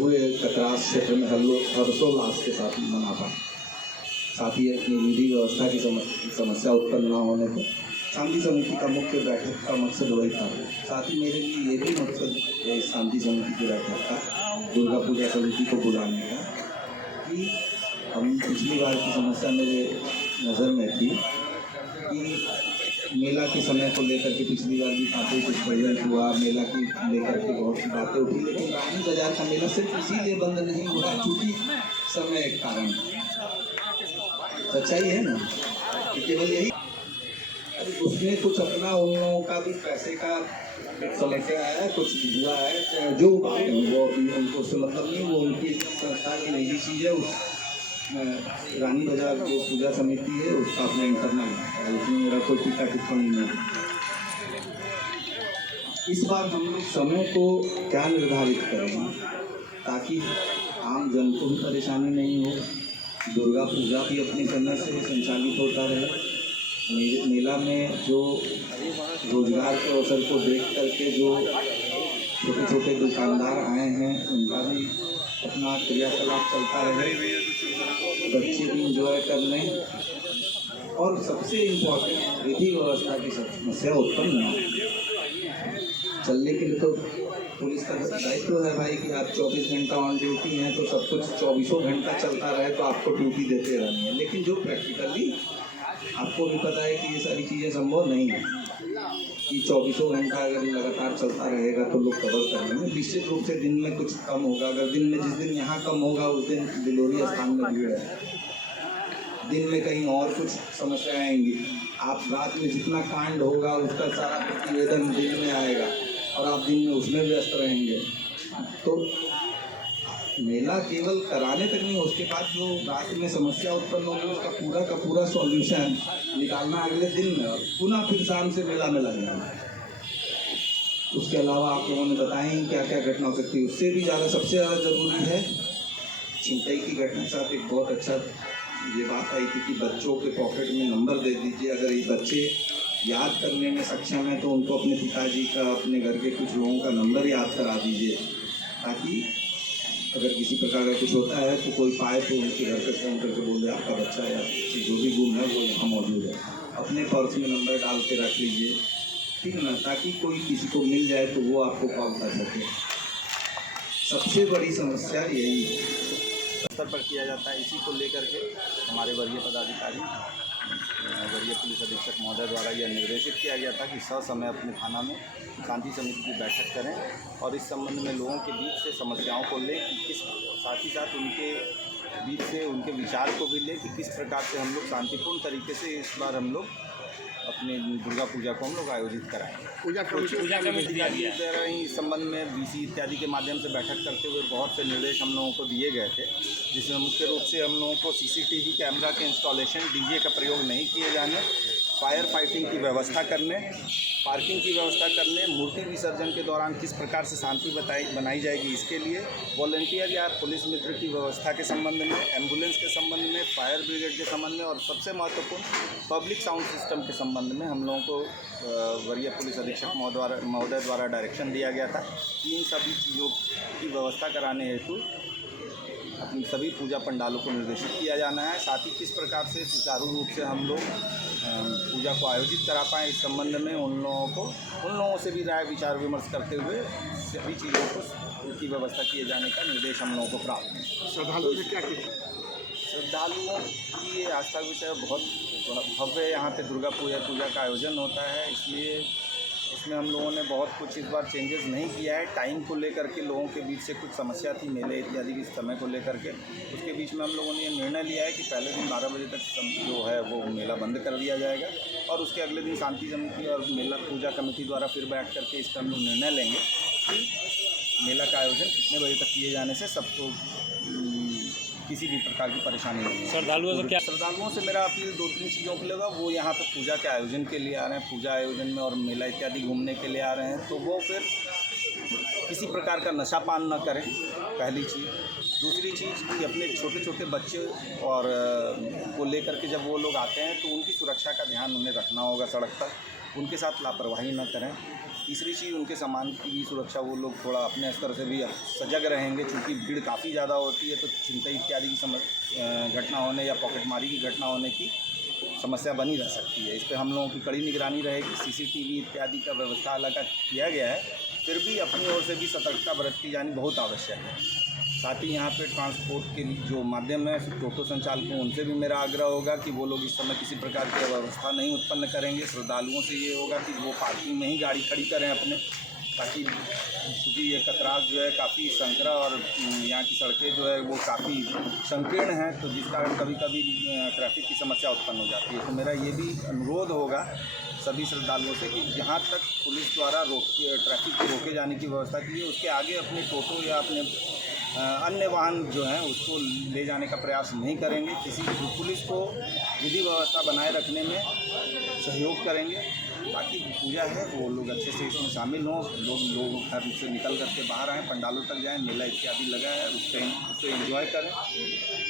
हुए कतरास क्षेत्र में हर्षोल्लास के साथ मना था। साथ ही अपनी विधि व्यवस्था की समस्या उत्पन्न न होने पर शांति समिति का मुख्य बैठक का मकसद वही था। साथ ही मेरे लिए ये भी मकसद शांति समिति की बैठक का, दुर्गा पूजा समिति को बुलाने का, कि हम पिछली बार की समस्या मेरे नज़र में थी कि मेला के समय को लेकर के पिछली बार भी काफ़ी कुछ प्रयोग हुआ, मेला की लेकर के बहुत सी बातें उठी, लेकिन रानी बाजार का मेला सिर्फ इसीलिए बंद नहीं हुआ क्योंकि समय एक कारण। सच्चाई है ना कि केवल यही, अरे उसमें कुछ अपना उन लोगों का भी पैसे का समस्या है, कुछ हुआ है, जो बात है वो अभी उनको उससे मतलब नहीं, वो उनकी संस्था की निजी चीज़ है। उस रानी बाजार जो पूजा समिति है उसका अपना इंटरनल है, उसमें मेरा कोई टीका टिप्पणी नहीं है। इस बार हम लोग समय को क्या निर्धारित करें ताकि आम जन को भी परेशानी नहीं हो, दुर्गा पूजा भी अपने समय से संचालित होता रहे, मेला में जो रोजगार के अवसर को देख करके जो छोटे छोटे दुकानदार आए हैं उनका भी अपना क्रियाकलाप चलता रहे, बच्चे भी इंजॉय कर लें, और सबसे इम्पोर्टेंट विधि व्यवस्था की समस्या उत्पन्न न चलने के लिए तो पुलिस का दायित्व है भाई कि आप 24 घंटा ऑन ड्यूटी हैं, तो सब कुछ 24 घंटा चलता रहे तो आपको ड्यूटी देते रहनी है। लेकिन जो प्रैक्टिकली आपको भी पता है कि ये सारी चीज़ें संभव नहीं है कि 24 घंटा अगर लगातार चलता रहेगा तो लोग कवर कर लेंगे। निश्चित रूप से दिन में कुछ कम होगा, अगर दिन में जिस दिन यहाँ कम होगा उस दिन बिलोरी स्थान में भीड़ है, दिन में कहीं और कुछ समस्याएं आएंगी, आप रात में जितना कांड होगा उसका सारा प्रतिवेदन दिन में आएगा और आप दिन में उसमें व्यस्त रहेंगे। तो मेला केवल कराने तक नहीं, उसके बाद जो रात में समस्या उत्पन्न होगी उसका पूरा का पूरा सॉल्यूशन निकालना अगले दिन में, और पुनः फिर शाम से मेला में लग जाना। उसके अलावा आप लोगों ने बताएं क्या क्या घटना हो सकती है। उससे भी ज़्यादा सबसे ज़्यादा ज़रूरी है छिनतई की घटना के साथ एक बहुत अच्छा ये बात आई थी कि बच्चों के पॉकेट में नंबर दे दीजिए, अगर ये बच्चे याद करने में सक्षम है तो उनको अपने पिताजी का, अपने घर के कुछ लोगों का नंबर याद करा दीजिए, ताकि अगर किसी प्रकार का कुछ होता है तो कोई पाए तो उनके घर पर फ़ोन करके बोल दे आपका बच्चा या जो भी गुम है वो यहाँ मौजूद है। अपने पर्स में नंबर डाल के रख लीजिए, ठीक है ना, ताकि कोई किसी को मिल जाए तो वो आपको कॉल कर सके। सबसे बड़ी समस्या यही स्तर पर किया जाता है। इसी को लेकर के हमारे वरीय पदाधिकारी, वरीय पुलिस अधीक्षक महोदय द्वारा यह निर्देशित किया गया था कि ससमय अपने थाना में शांति समिति की बैठक करें और इस संबंध में लोगों के बीच से समस्याओं को लें कि साथ ही साथ उनके बीच से उनके विचार को भी लें कि किस प्रकार से हम लोग शांतिपूर्ण तरीके से इस बार हम लोग अपने दुर्गा पूजा को हम लोग आयोजित कराएँ। पूजा कमेटी द्वारा ही इस संबंध में बीसी इत्यादि के माध्यम से बैठक करते हुए बहुत से निर्देश हम लोगों को दिए गए थे, जिसमें मुख्य रूप से हम लोगों को सीसीटीवी कैमरा के इंस्टॉलेशन, डीजे का प्रयोग नहीं किए जाने, फायर फाइटिंग की व्यवस्था करने, पार्किंग की व्यवस्था करने, मूर्ति विसर्जन के दौरान किस प्रकार से शांति बनाई जाएगी इसके लिए, वॉलंटियर या पुलिस मित्र की व्यवस्था के संबंध में, एम्बुलेंस के संबंध में, फायर ब्रिगेड के संबंध में, और सबसे महत्वपूर्ण पब्लिक साउंड सिस्टम के संबंध में हम लोगों को वरीय पुलिस अधीक्षक महोदय द्वारा डायरेक्शन दिया गया था कि इन सभी चीज़ों की व्यवस्था कराने हेतु अपनी सभी पूजा पंडालों को निर्देशित किया जाना है। साथ ही किस प्रकार से सुचारू रूप से हम लोग पूजा को आयोजित करा पाएँ इस संबंध में उन लोगों से भी राय विचार विमर्श करते हुए सभी चीज़ों को की व्यवस्था किए जाने का निर्देश हम लोगों को प्राप्त है। श्रद्धालुओं से क्या किया? श्रद्धालुओं की ये आस्था विषय बहुत भव्य यहाँ पे दुर्गा पूजा का आयोजन होता है, इसलिए इसमें हम लोगों ने बहुत कुछ इस बार चेंजेस नहीं किया है। टाइम को लेकर के लोगों के बीच से कुछ समस्या थी मेले इत्यादि के समय को लेकर के, उसके बीच में हम लोगों ने ये निर्णय लिया है कि पहले दिन 12 बजे तक जो है वो मेला बंद कर दिया जाएगा और उसके अगले दिन शांति समिति और मेला पूजा कमेटी द्वारा फिर बैठ करके इसका हम लोग निर्णय लेंगे कि मेला का आयोजन कितने बजे तक किए जाने से सबको किसी भी प्रकार की परेशानी नहीं है। श्रद्धालुओं से मेरा अपील 2-3 चीज़ों के लिए होगा। वो यहाँ पे पूजा के आयोजन के लिए आ रहे हैं, पूजा आयोजन में और मेला इत्यादि घूमने के लिए आ रहे हैं, तो वो फिर किसी प्रकार का नशा पान न करें, पहली चीज़। दूसरी चीज़ कि अपने छोटे छोटे बच्चे और को लेकर के जब वो लोग आते हैं तो उनकी सुरक्षा का ध्यान उन्हें रखना होगा सड़क पर, उनके साथ लापरवाही न करें। तीसरी चीज़, उनके सामान की भी सुरक्षा वो लोग थोड़ा अपने स्तर से भी सजग रहेंगे, क्योंकि भीड़ काफ़ी ज़्यादा होती है तो छिनतई इत्यादि की घटना होने या पॉकेटमारी की घटना होने की समस्या बनी रह सकती है। इस पर हम लोगों की कड़ी निगरानी रहेगी। CCTV इत्यादि का व्यवस्था अलग किया गया है, फिर भी अपनी ओर से भी सतर्कता बरतती जानी बहुत आवश्यक है। साथ ही यहाँ पे ट्रांसपोर्ट के जो माध्यम है, टोटो संचालकों, उनसे भी मेरा आग्रह होगा कि वो लोग इस समय किसी प्रकार की अव्यवस्था नहीं उत्पन्न करेंगे। श्रद्धालुओं से ये होगा कि वो पार्किंग में ही गाड़ी खड़ी करें अपने, ताकि क्योंकि ये कतरास जो है काफ़ी संकरा और यहाँ की सड़कें जो है वो काफ़ी संकीर्ण हैं, तो जिस कारण कभी कभी ट्रैफिक की समस्या उत्पन्न हो जाती है। तो मेरा ये भी अनुरोध होगा सभी श्रद्धालुओं से कि जहाँ तक पुलिस द्वारा ट्रैफिक को रोके जाने की व्यवस्था की है, उसके आगे अपने टोटो या अपने अन्य वाहन जो हैं उसको ले जाने का प्रयास नहीं करेंगे। पुलिस को विधि व्यवस्था बनाए रखने में सहयोग करेंगे, ताकि पूजा है वो लोग अच्छे से इसमें शामिल हों। लोग घर से निकल करके बाहर आएँ, पंडालों तक जाएँ, मेला इत्यादि लगा है उससे एंजॉय करें,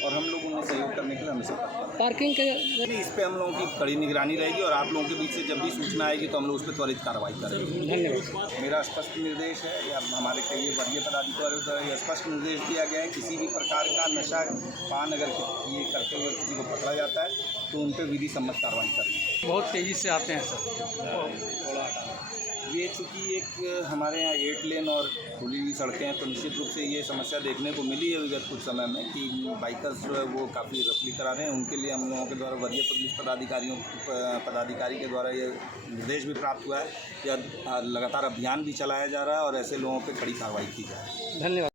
और हम लोग उन्हें सहयोग करने के लिए हमेशा तत्पर हैं। पार्किंग के इस पे हम लोगों की कड़ी निगरानी रहेगी, और आप लोगों के बीच से जब भी सूचना आएगी तो हम लोग उस पर त्वरित कार्रवाई करेंगे। धन्यवाद। मेरा स्पष्ट निर्देश है, या हमारे कई वरीय पदाधिकारियों द्वारा यह स्पष्ट निर्देश दिया गया है, किसी भी प्रकार का नशा पान अगर ये करते हुए किसी को पकड़ा जाता है तो उन पर विधि सम्मत कार्रवाई करनी। बहुत तेज़ी से आते हैं सर, थोड़ा ये चूँकि एक हमारे यहाँ 8 लेन और खुली हुई सड़कें हैं, तो निश्चित रूप से ये समस्या देखने को मिली है विगत कुछ समय में कि बाइकर्स जो है वो काफ़ी रफली करा रहे हैं। उनके लिए हम लोगों के द्वारा वरीय पुलिस पदाधिकारी के द्वारा ये निर्देश भी प्राप्त हुआ है, या लगातार अभियान भी चलाया जा रहा है और ऐसे लोगों पर कड़ी कार्रवाई की जाए। धन्यवाद।